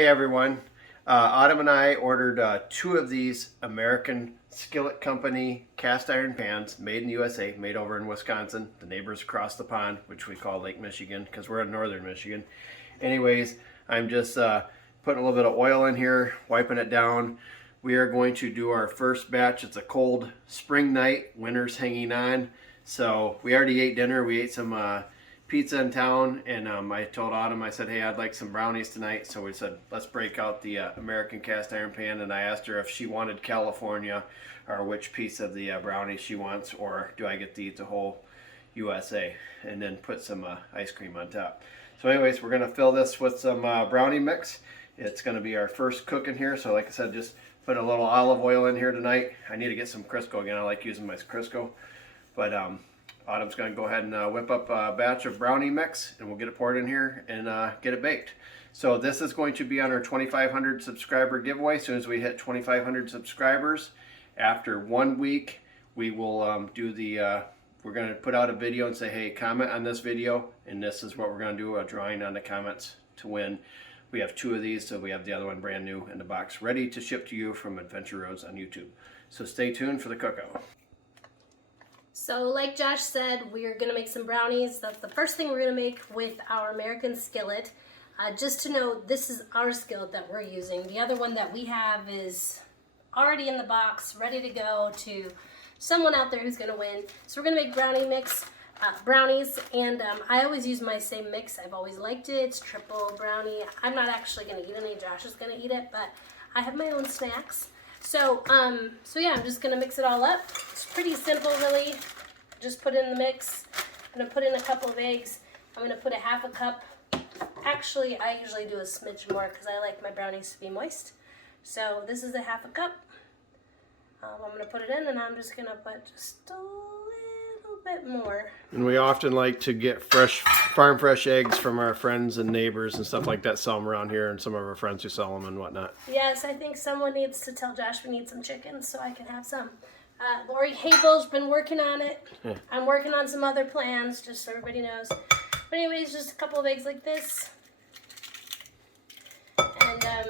Hey everyone, Autumn and I ordered 2 of these American Skillet Company cast iron pans made in the USA, made over in Wisconsin, the neighbors across the pond, which we call Lake Michigan because we're in northern Michigan. Anyways, I'm just putting a little bit of oil in here, wiping it down. We are going to do our first batch. It's a cold spring night, winter's hanging on. So we already ate dinner. We ate some pizza in town, and I told Autumn, I said, hey, I'd like some brownies tonight. So we said, let's break out the American cast iron pan, and I asked her if she wanted California or which piece of the brownies she wants, or do I get to eat the whole USA, and then put some ice cream on top. So anyways, we're going to fill this with some brownie mix. It's going to be our first cook in here, so like I said, just put a little olive oil in here tonight. I need to get some Crisco again. I like using my Crisco, but Autumn's going to go ahead and whip up a batch of brownie mix, and we'll get it poured in here and get it baked. So this is going to be on our 2,500 subscriber giveaway. As soon as we hit 2,500 subscribers, after 1 week, we will do the, we're going to put out a video and say, hey, comment on this video, and this is what we're going to do, a drawing on the comments to win. We have 2 of these, so we have the other one brand new in the box, ready to ship to you from Adventure Rhoades on YouTube. So stay tuned for the cookout. So like Josh said, we are going to make some brownies. That's the first thing we're going to make with our American skillet. Just to note, this is our skillet that we're using. The other one that we have is already in the box, ready to go to someone out there who's going to win. So we're going to make brownies, and I always use my same mix. I've always liked it. It's triple brownie. I'm not actually going to eat any. Josh is going to eat it, but I have my own snacks. So yeah, I'm just gonna mix it all up. It's pretty simple, really. Just put in the mix. I'm gonna put in a couple of eggs. I'm gonna put a half a cup. Actually, I usually do a smidge more because I like my brownies to be moist. So this is a half a cup. I'm gonna put it in, and I'm just gonna put just a little bit more. And we often like to get fresh, farm fresh eggs from our friends and neighbors and stuff like that, sell them around here, and some of our friends who sell them and whatnot. Yes, I think someone needs to tell Josh we need some chicken so I can have some. Lori Habel's been working on it. Yeah. I'm working on some other plans, just so everybody knows. But anyways, just a couple of eggs like this. And then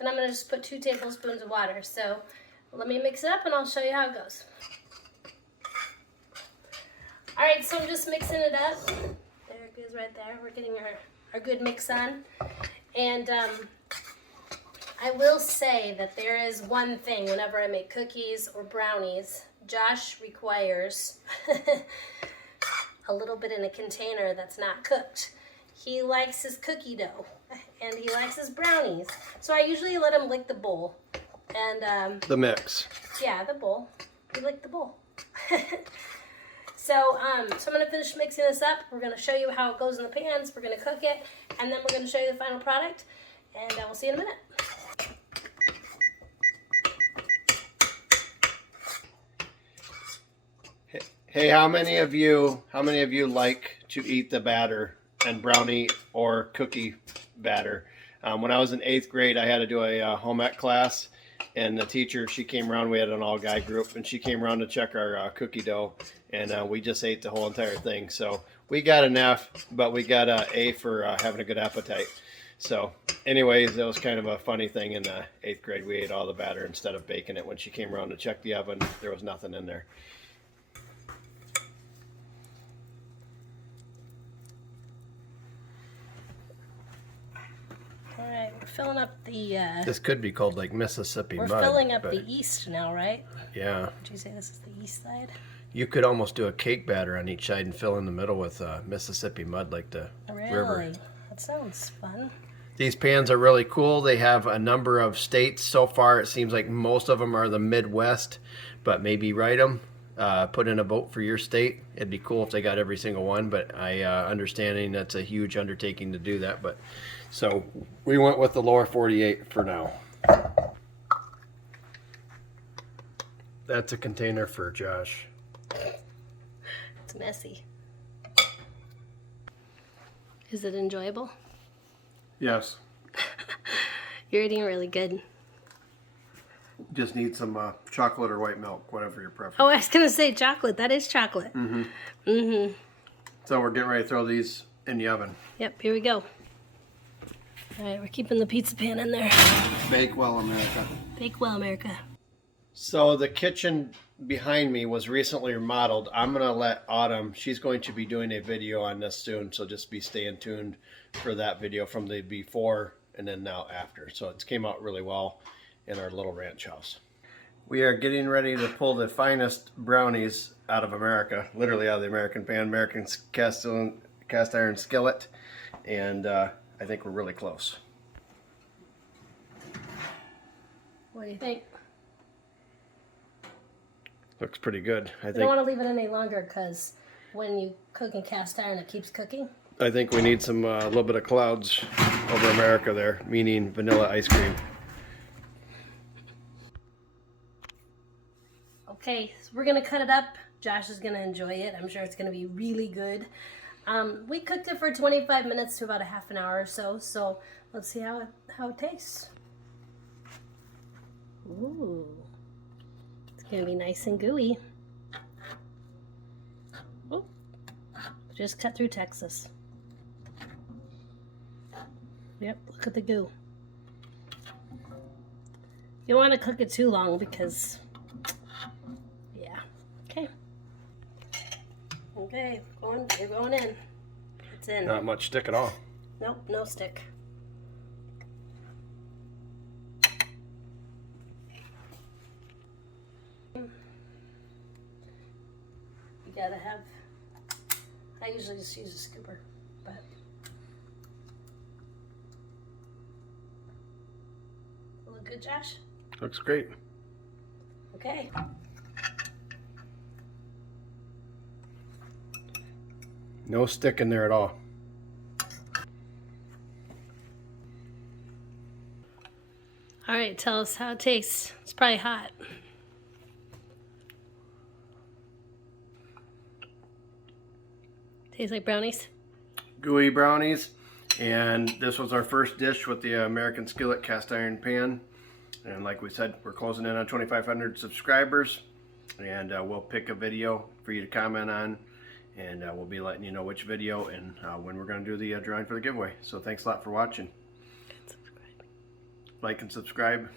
I'm going to just put 2 tablespoons of water. So let me mix it up and I'll show you how it goes. Alright, so I'm just mixing it up. There it goes right there. We're getting our good mix on. And I will say that there is one thing whenever I make cookies or brownies, Josh requires a little bit in a container that's not cooked. He likes his cookie dough and he likes his brownies. So I usually let him lick the bowl. And the mix. Yeah, the bowl. He licked the bowl. So I'm going to finish mixing this up. We're going to show you how it goes in the pans. We're going to cook it, and then we're going to show you the final product, and we'll see you in a minute. Hey, how many of you like to eat the batter and brownie or cookie batter? When I was in 8th grade, I had to do a home ec class. And the teacher, she came around, we had an all-guy group, and she came around to check our cookie dough, and we just ate the whole entire thing. So we got an F, but we got an A for having a good appetite. So anyways, that was kind of a funny thing in 8th grade. We ate all the batter instead of baking it. When she came around to check the oven, there was nothing in there. Alright, we're filling up the... This could be called like Mississippi mud. We're filling up the east now, right? Yeah. Would you say this is the east side? You could almost do a cake batter on each side and fill in the middle with Mississippi mud like the river. Really? That sounds fun. These pans are really cool. They have a number of states. So far, it seems like most of them are the Midwest, but maybe write them. Put in a vote for your state. It'd be cool if they got every single one, but I understanding that's a huge undertaking to do that. But so we went with the lower 48 for now. That's a container for Josh. It's messy. Is it enjoyable? Yes. You're eating really good. Just need some chocolate or white milk, whatever your preference. Oh, I was going to say chocolate. That is chocolate. Mm-hmm. Mm-hmm. So we're getting ready to throw these in the oven. Yep, here we go. All right, we're keeping the pizza pan in there. Bake well, America. Bake well, America. So the kitchen behind me was recently remodeled. I'm going to let Autumn, she's going to be doing a video on this soon, so just be staying tuned for that video from the before and then now after. So it came out really well in our little ranch house. We are getting ready to pull the finest brownies out of America, literally out of the American pan, American cast iron skillet, and I think we're really close. What do you think? Looks pretty good. I You don't think. want to leave it any longer because when you cook in cast iron, it keeps cooking. I think we need some a little bit of clouds over America there, meaning vanilla ice cream. Okay, so we're gonna cut it up. Josh is gonna enjoy it. I'm sure it's gonna be really good. We cooked it for 25 minutes to about a half an hour or so. So let's see how it tastes. Ooh, it's gonna be nice and gooey. Oh, just cut through Texas. Yep, look at the goo. You don't want to cook it too long because, yeah. Okay. Okay, we're going in. It's in. Not much stick at all. Nope, no stick. You gotta have, I usually just use a scooper, but. Look good, Josh? Looks great. Okay. No stick in there at all. All right, tell us how it tastes. It's probably hot. Tastes like brownies. Gooey brownies, and this was our first dish with the American skillet cast iron pan. And like we said, we're closing in on 2,500 subscribers, and we'll pick a video for you to comment on, and we'll be letting you know which video and when we're going to do the drawing for the giveaway. So thanks a lot for watching. Like and subscribe.